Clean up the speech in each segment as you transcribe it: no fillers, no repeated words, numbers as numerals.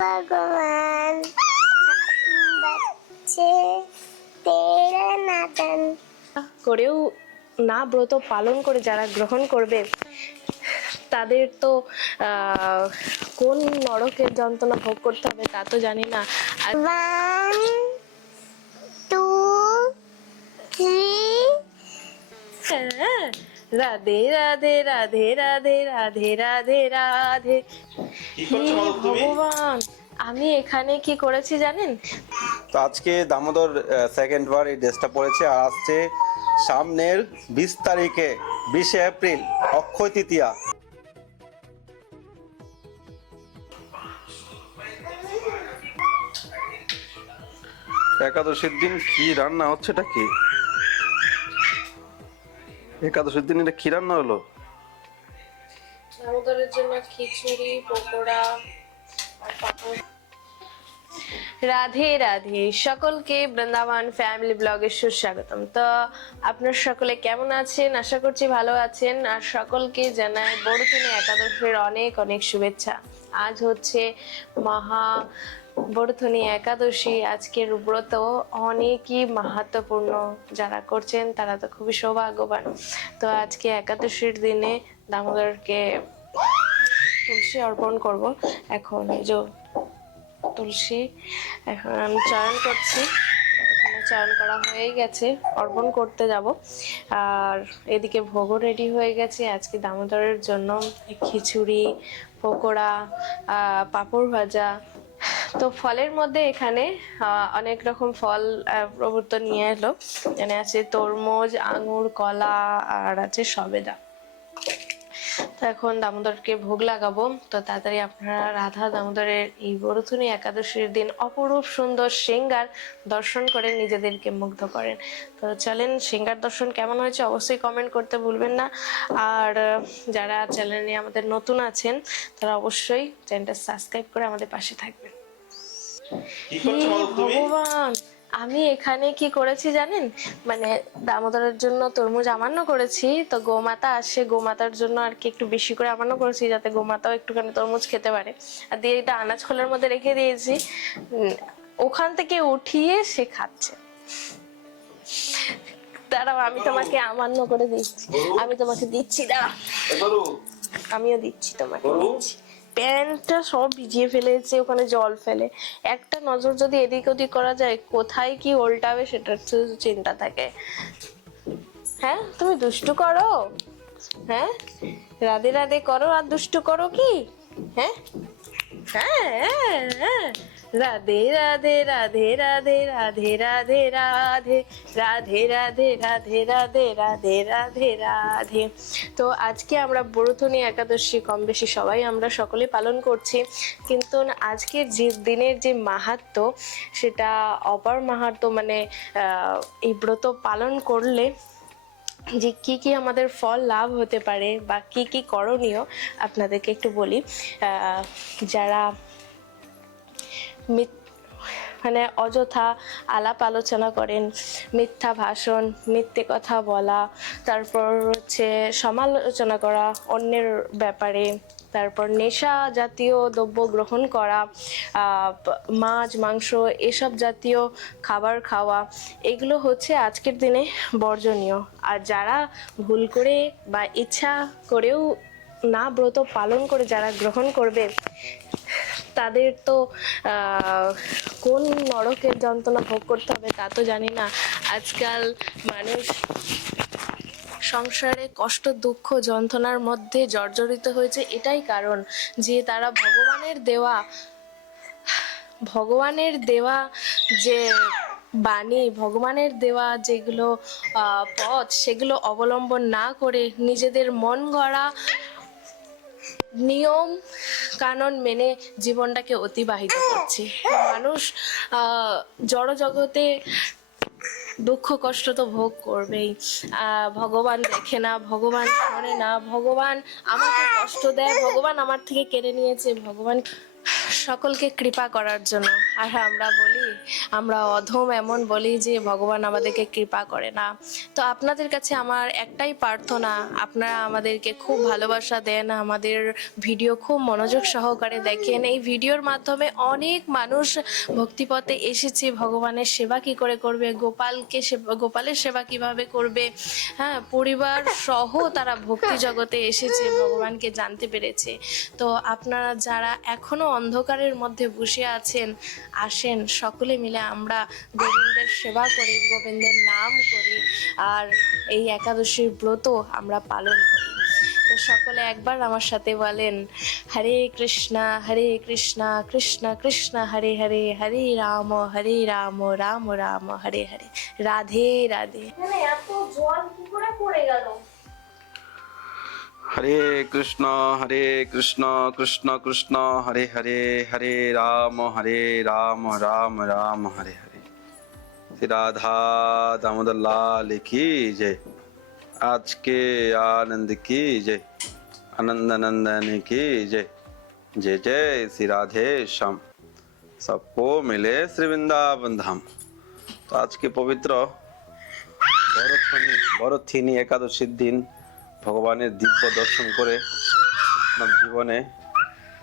भगवान बच्चे तेरा नातन করেও না ব্রত পালন করে যারা গ্রহণ করবে তাদের তো কোন নরকের যন্ত্রণা ভোগ করতে হবে তা তো জানি না। আর 1 2 3 হ্যাঁ, রাধে রাধে রাধে রাধে রাধে রাধে রাধে। হে ভগবান, আমি এখানে কি করেছি জানেন? তো আজকে দামোদর সেকেন্ড বার এই ড্রেসটা পরেছে, আর আসছে সামনের 20 তারিখে 20শে এপ্রিল অক্ষয় তৃতীয়া। একাদশীর দিন কি রান্না হচ্ছে, এটা কি? একাদশীর দিন এটা কি রান্না হলো? দামোদরের জন্য খিচুড়ি, পকোড়া আর পাঁপড়। রাধে রাধে, সকলকে বৃন্দাবন ফ্যামিলি ব্লগে সুস্বাগতম। তো আপনার সকলে কেমন আছেন? আশা করছি ভালো আছেন। আর সকলকে জানাই বড়দিনে একাদশীর অনেক অনেক শুভেচ্ছা। আজ হচ্ছে মহা বড়দিনী একাদশী। আজকের ব্রত অনেকই মাহাত্ম্যপূর্ণ, যারা করছেন তারা তো খুবই সৌভাগ্যবান। তো আজকে একাদশীর দিনে দামোদরকে তুলসী অর্পণ করব। এখন এই যে তুলসী এখন আমি চয়ন করছি, এখানে চয়ন করা হয়ে গেছে, অর্পণ করতে যাব। আর এদিকে ভোগও রেডি হয়ে গেছে আজকে দামোদরের জন্য, খিচুড়ি, পকোড়া, পাঁপড় ভাজা। তো ফলের মধ্যে এখানে অনেক রকম ফল প্রভুত্ব নিয়ে এলো। এখানে আছে তরমুজ, আঙুর, কলা আর আছে সবেদা। তো এখন দামোদরকে ভোগ লাগাবো। তো তাড়াতাড়ি আপনারা রাধা দামোদরের এই বড়দিনী একাদশীর দিন অপরূপ সুন্দর শৃঙ্গার দর্শন করে নিজেদেরকে মুগ্ধ করেন। তো চলেন, শৃঙ্গার দর্শন কেমন হয়েছে অবশ্যই কমেন্ট করতে ভুলবেন না। আর যারা চ্যানেলে আমাদের নতুন আছেন তারা অবশ্যই চ্যানেলটা সাবস্ক্রাইব করে আমাদের পাশে থাকবেন। ভগবান, আমি এখানে কি করেছি জানেন? মানে দামোদরের জন্য তরমুজ আমান্য করেছি। তো গোমাতা আসে, গোমাতার জন্য আর কি একটু বেশি করে আমান্য করেছি, যাতে গোমাতাও একটুখানি তরমুজ খেতে পারে। আর দিয়ে এটা আনাজ খোলার মধ্যে রেখে দিয়েছি। ওখান থেকে উঠিয়ে সে খাচ্ছে। দাঁড়াও, আমি তোমাকে আমান্য করে দিচ্ছি, আমি তোমাকে দিচ্ছি, দাঁড়াও, আমিও দিচ্ছি তোমাকে, দিচ্ছি। প্যান্টটা সব ভিজিয়ে ফেলেছে, ওখানে জল ফেলে। একটা নজর যদি এদিক ওদিক করা যায়, কোথায় কি উল্টাবে সেটার চিন্তা থাকে। হ্যাঁ, তুমি দুষ্টু করো? হ্যাঁ, রাধে রাধে করো আর দুষ্টু করো কি? হ্যাঁ হ্যাঁ হ্যাঁ, রাধে রাধে রাধে রাধে রাধে রাধে রাধে রাধে রাধে রাধে রাধে রাধে রাধে রাধে। তো আজকে আমরা বড়দিনী একাদশী কম বেশি সবাই আমরা সকলে পালন করছি, কিন্তু আজকের যে দিনের যে মাহাত্ম্য সেটা অপার মাহাত্ম্য। মানে এই ব্রত পালন করলে যে কি কি আমাদের ফল লাভ হতে পারে বা কি কি করণীয় আপনাদেরকে একটু বলি। যারা মানে অযথা আলাপ আলোচনা করেন, মিথ্যা ভাষণ, মিথ্যে কথা বলা, তারপর হচ্ছে সমালোচনা করা অন্যের ব্যাপারে, তারপর নেশা জাতীয় দ্রব্য গ্রহণ করা, মাছ মাংস এসব জাতীয় খাবার খাওয়া, এগুলো হচ্ছে আজকের দিনে বর্জনীয়। আর যারা ভুল করে বা ইচ্ছা করেও না ব্রত পালন করে যারা গ্রহণ করবে তাদের তো কোন নরকের যন্ত্রণা ভোগ করতে হবে তা তো জানি না। আজকাল মানুষ সংসারে কষ্ট দুঃখ যন্ত্রণার মধ্যে জর্জরিত হয়েছে, এটাই কারণ যে তারা ভগবানের দেওয়া যে বাণী, ভগবানের দেওয়া যেগুলো পথ, সেগুলো অবলম্বন না করে নিজেদের মন গড়া নিয়ম কানুন মেনে জীবনটাকে অতিবাহিত করছে। মানুষ জড় জগতে দুঃখ কষ্ট তো ভোগ করবেই। ভগবান দেখে না, ভগবান শোনে না, ভগবান আমাকে কষ্ট দেয়, ভগবান আমার থেকে কেড়ে নিয়েছে, ভগবান সকলকে কৃপা করার জন্য। আর আমরা বলি, আমরা অধম এমন বলি যে ভগবান আমাদেরকে কৃপা করে না। তো আপনাদের কাছে আমার একটাই প্রার্থনা, আপনারা আমাদেরকে খুব ভালোবাসা দেন, আমাদের ভিডিও খুব মনোযোগ সহকারে দেখেন। এই ভিডিওর মাধ্যমে অনেক মানুষ ভক্তিপথে এসেছে, ভগবানের সেবা কি করে করবে, গোপালের সেবা কিভাবে করবে, হ্যাঁ, পরিবার সহ তারা ভক্তি জগতে এসেছে, ভগবানকে জানতে পেরেছে। তো আপনারা যারা এখনো অন্ধকারের মধ্যে বসে আছেন, আসেন সকলে মিলে আমরা গোবিন্দের সেবা করি, গোবিন্দের নাম করি, আর এই একাদশীর ব্রত আমরা পালন করি। তো সকলে একবার আমার সাথে বলেন, হরে কৃষ্ণা কৃষ্ণ কৃষ্ণ হরে হরে, হরে রাম রাম রাম হরে হরে, রাধে রাধে। এত জল কি করে পড়ে গেল? হরে কৃষ্ণ কৃষ্ণ কৃষ্ণ হরে হরে, হরে রাম রাম রাম হরে হরে। শ্রী রাধা দামোদর লাল की जय। आज के आनंद की जय, आनंद नंदन की जय। जय जय श्री राधे श्याम, सबको मिले श्री वृंदावन धाम। तो आज के पवित्र ভরতহিনী একাদশীর দিন ভগবানের দিব্য দর্শন করে আপনার জীবনে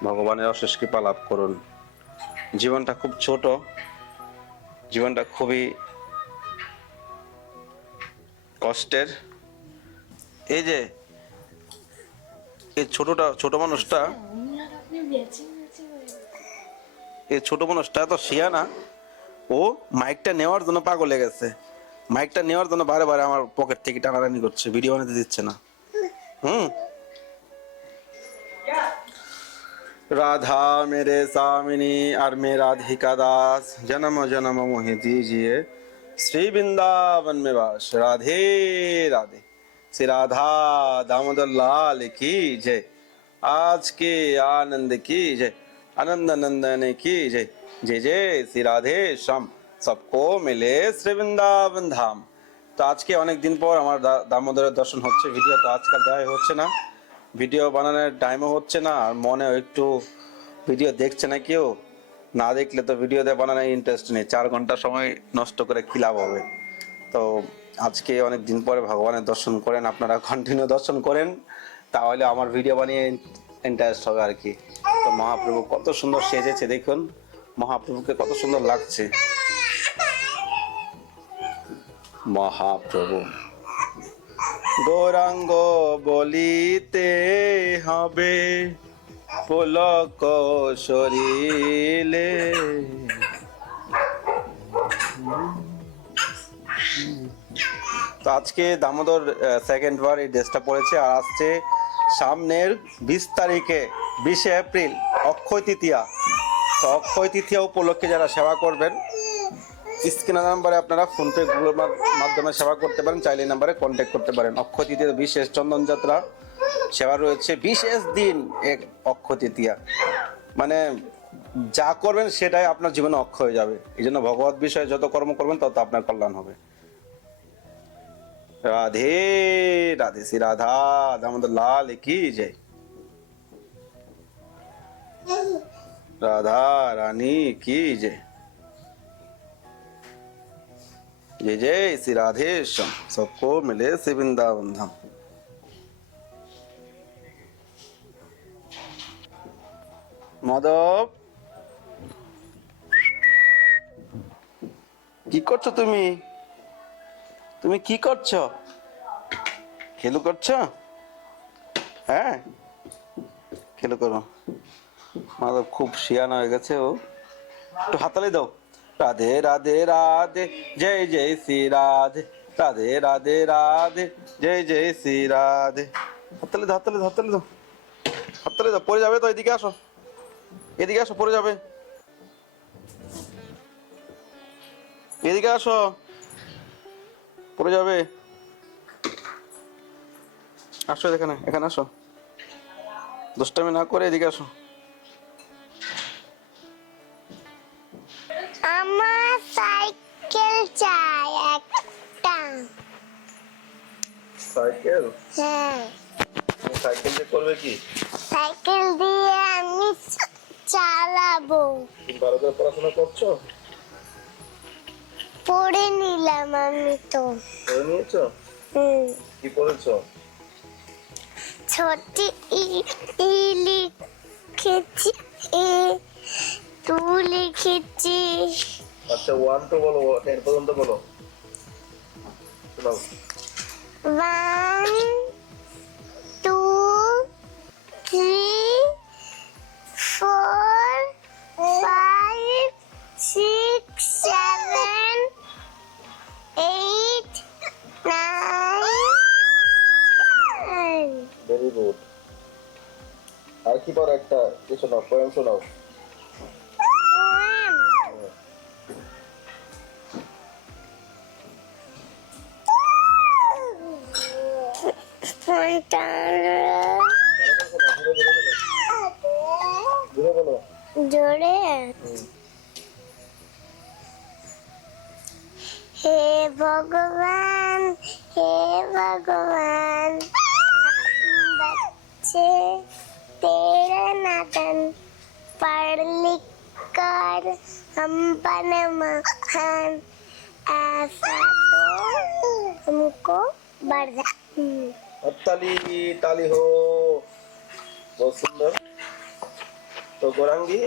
ভগবানের অশেষ কৃপা লাভ করুন। জীবনটা খুব ছোট, জীবনটা খুবই কষ্টের। এই যে এই ছোট মানুষটা, এই ছোট মানুষটা তো শিয়ানা, ও মাইকটা নেওয়ার জন্য পাগল হয়ে গেছে। মাইকটা নেওয়ার জন্য বারে বারে আমার পকেট থেকে টানাটানি করছে, ভিডিও বানাতে দিচ্ছে না। राधा मेरे सामिनी और मैं राधिका दास, जन्म जन्म मोहि दीजिए श्री वृंदावन में वास। राधे राधे। श्री राधा दामोदर लाल की जय। आज के आनंद की जय, आनंद नंदन की जय। जय जय श्री राधे श्याम, सबको मिले श्री वृंदावन धाम। তো আজকে অনেক দিন পর আমার দামোদরের দর্শন হচ্ছে। ভিডিও তো আজকাল দেওয়া হচ্ছে না, ভিডিও বানানোর টাইমও হচ্ছে না, আর মনেও একটু ভিডিও দেখছে না কেউ। না দেখলে তো ভিডিওতে বানানোর ইন্টারেস্ট নেই, 4 ঘন্টা সময় নষ্ট করে কি লাভ হবে। তো আজকে অনেক দিন পরে ভগবানের দর্শন করেন, আপনারা কন্টিনিউ দর্শন করেন, তাহলে আমার ভিডিও বানিয়ে ইন্টারেস্ট হবে আর কি। তো মহাপ্রভু কত সুন্দর সেজেছে দেখুন, মহাপ্রভুকে কত সুন্দর লাগছে। মহাপ্রভু গৌরাঙ্গ বলিতে হবে পুলক শরীলে। তো আজকে দামোদর সেকেন্ড বার এই ড্রেসটা পরেছে, আর আসছে সামনের 20 তারিখে 20 এপ্রিল অক্ষয় তৃতীয়া। তো অক্ষয় তৃতীয়া উপলক্ষে যারা সেবা করবেন, স্ক্রিনের নাম্বারে আপনারা ফোনপে গুলোর মাধ্যমে সেবা করতে পারেন, চাইলে নাম্বারে কন্ট্যাক্ট করতে পারেন। অক্ষয় তৃতীয়া বিশেষ চন্দন যাত্রা সেবা রয়েছে, বিশেষ দিন এক অক্ষয় তৃতীয়া, মানে যা করবেন সেটাই আপনার জীবনে অক্ষয় হয়ে যাবে। এই জন্য ভগবত বিষয়ে যত কর্ম করবেন তত আপনার কল্যাণ হবে। রাধে রাধে। শ্রী রাধা দামোদর লাল কি জয়। राधा रानी की जय। जय जय श्री राधेश्याम, सबको मिले श्री वृंदावन धाम। মাধব কি করছো তুমি? তুমি কি করছো? খেলু করছো? হ্যাঁ খেলু করো। মাধব খুব শিয়ানা হয়ে গেছে, ও একটু হাতালি দাও। রাধে রাধে রাধে, জয় জয় শ্রী রাধে। রাধে রাধে রাধে, জয় জয় শ্রী রাধে। হাতালি দাও, হাতালি দাও, হাতালি দাও, হাতালি দাও। পড়ে যাবে তো, এদিকে আসো, এদিকে আসো, পড়ে যাবে। এদিকে আসো, পড়ে যাবে। আসো এখানে, এখানে আসো, দুষ্টামি না করে এদিকে আসো। আমার সাইকেল চাই একটা। সাইকেল? হ্যাঁ, তুমি সাইকেল দিয়ে করবে কি? সাইকেল দিয়ে আমি চালাবো। ভালো করে পড়াশোনা করছো? পড়ে নিলাম আমি তো। পড়ে নিয়েছো? কি পড়েছো? ছোটি ই লিখেছি, এ টু লিখেছি। আচ্ছা 1 to বলো, 10 পর্যন্ত বলো। শোনাও। 1 2 3 4 5 6 7 8 9 ভেরি গুড। আর কি পড়ো একটা কি শোনাও, পোয়েম শোনাও। জোরে বলো। জোরে। হে ভগবান, হে ভগবান, बच्चे तेरे नातन पढ़ लिख कर हम बने महान, ऐसा तो हमको बरदा। ताली ताली हो, बहुत सुंदर। তো গোরাঙ্গি,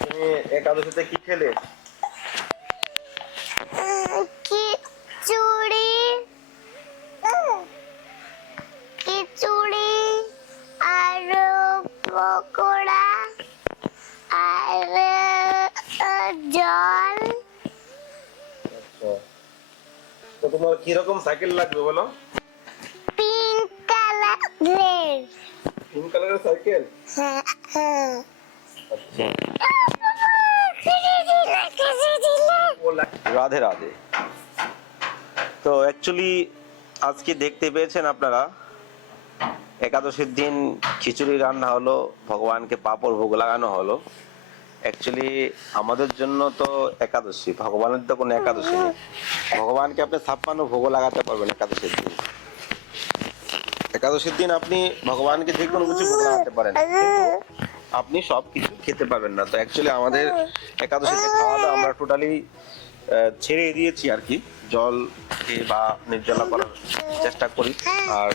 তুমি একাদশীতে কি খেলে? খিচুড়ি, খিচুড়ি আর পকোড়া আর জল। আচ্ছা, তো তোমার কি রকম সাইকেল লাগবে বলো? পিঙ্ক কালারের। পিঙ্ক কালারের সাইকেল? হ্যাঁ হ্যাঁ। আচ্ছা। রাধে রাধে। তো অ্যাকচুয়ালি আজকে দেখতে পেয়েছেন আপনারা, একাদশীর দিন খিচুড়ি রান্না হলো, ভগবানকে পাঁপড় ভোগ লাগানো হলো। অ্যাকচুয়ালি আমাদের জন্য তো একাদশী, ভগবানের তো কোনো একাদশী নেই। ভগবানকে আপনি 56 ভোগ লাগাতে পারবেন একাদশীর দিন। একাদশীর দিন আপনি ভগবানকে যে কোনো কিছু ভোগ লাগাতে পারেন, আপনি সব কিছু খেতে পারবেন না। তো অ্যাকচুয়ালি আমাদের একাদশীতে খাওয়া দাওয়া আমরা টোটালি ছেড়ে দিয়েছি আর কি, জল খেয়ে বা নির্জলা করার চেষ্টা করি। আর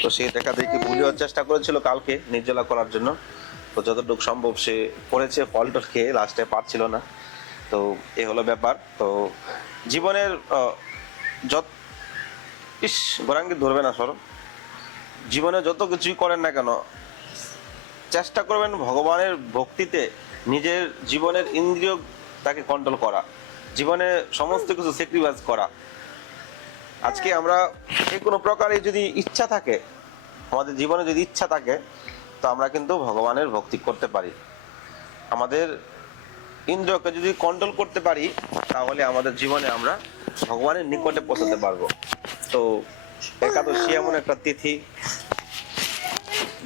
তো সে দেখা দেখি ভুলেও চেষ্টা করেছিল কালকে নির্জলা করার জন্য, তো যতটুকু সম্ভব সে করেছে, ফলটা খেয়ে লাস্টে পারছিল না। তো এ হলো ব্যাপার। তো জীবনের যত গোরাঙ্গি ধরবে না সরো, জীবনে যত কিছুই করেন না কেন, চেষ্টা করবেন ভগবানের ভক্তিতে নিজের জীবনের ইন্দ্রিয় তাকে কন্ট্রোল করা, জীবনে সমস্ত কিছু স্যাক্রিফাইস করা। আজকে আমরা যে কোনো প্রকারে যদি ইচ্ছা থাকে, আমাদের জীবনে যদি ইচ্ছা থাকে, তো আমরা কিন্তু ভগবানের ভক্তি করতে পারি। আমাদের ইন্দ্রিয়কে যদি কন্ট্রোল করতে পারি, তাহলে আমাদের জীবনে আমরা ভগবানের নিকটে পৌঁছাতে পারবো। তো একাদশী এমন একটা তিথি,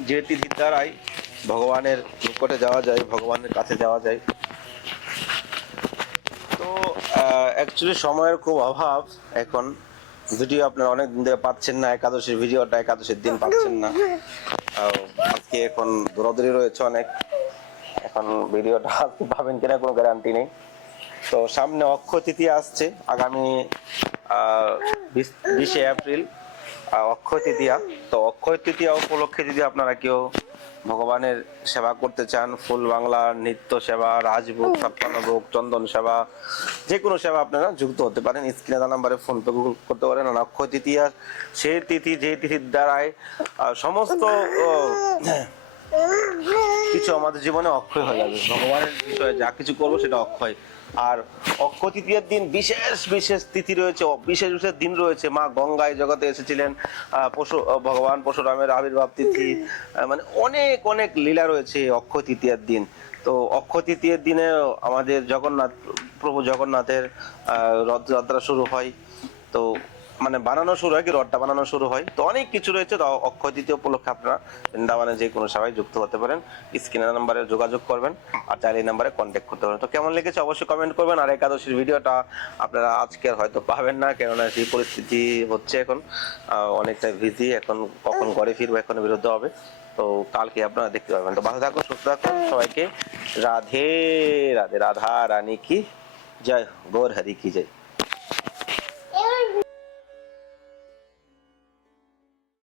যে তিথির দ্বারাই ভগবানের নিকটে যাওয়া যায়, ভগবানের কাছে যাওয়া যায়। তো অ্যাকচুয়ালি সময়ের খুব অভাব এখন, ভিডিও আপনারা অনেক দিন ধরে পাচ্ছেন না, একাদশীর ভিডিওটা একাদশীর দিন পাচ্ছেন না। আজকে এখন দৌড়াদৌড়ি রয়েছে অনেক, এখন ভিডিওটা আজকে পাবেন কিনা কোনো গ্যারান্টি নেই। তো সামনে অক্ষয় তৃতীয়া আসছে, আগামী 20 এপ্রিল অক্ষয় তৃতীয়া। তো অক্ষয় তৃতীয়া উপলক্ষে যদি আপনারা কেউ ভগবানের সেবা করতে চান, ফুল বাংলা নিত্য সেবা, রাজভোগ, 56 ভোগ, চন্দন সেবা, যে কোনো সেবা আপনারা যুক্ত হতে পারেন। স্ক্রিনে দেওয়া নাম্বারে ফোন পে গুগল করতে পারেন। আর অক্ষয় তৃতীয়া সেই তিথি, যে তিথির দ্বারাই সমস্ত কিছু আমাদের জীবনে অক্ষয় হয়ে যাবে। ভগবানের বিষয়ে যা কিছু করবো সেটা অক্ষয়। আর অক্ষয় তৃতীয়ার দিন বিশেষ বিশেষ তিথি রয়েছে, বিশেষ বিশেষ দিন রয়েছে। মা গঙ্গায় জগতে এসেছিলেন, ভগবান পরশুরামের আবির্ভাব তিথি, মানে অনেক অনেক লীলা রয়েছে অক্ষয় তৃতীয়ার দিন। তো অক্ষয় তৃতীয়ার দিনে আমাদের জগন্নাথ প্রভু জগন্নাথের রথযাত্রা শুরু হয়। তো মানে বানানো শুরু হয়, কি রথটা বানানো শুরু হয়। তো অনেক কিছু রয়েছে। তো অক্ষয় তৃতীয়া উপলক্ষে আপনারা বৃন্দাবনে যে কোনো সবাই যুক্ত হতে পারেন, স্ক্রিনের নাম্বারে যোগাযোগ করবেন আর চাইলে এই নাম্বারে কন্ট্যাক্ট করতে পারেন। তো কেমন লেগেছে অবশ্যই কমেন্ট করবেন। আর একাদশীর ভিডিওটা আপনারা আজকে হয়তো পাবেন না, কেননা সেই পরিস্থিতি হচ্ছে এখন অনেকটা বিজি। এখন কখন ঘরে ফিরবো, এখন বিরুদ্ধ হবে। তো কালকে আপনারা দেখতে পাবেন। তো ভালো থাকুন, সুস্থ থাকুন, সবাইকে রাধে রাধে। রাধা রানী কি জয়, গৌর হরি কি জয়।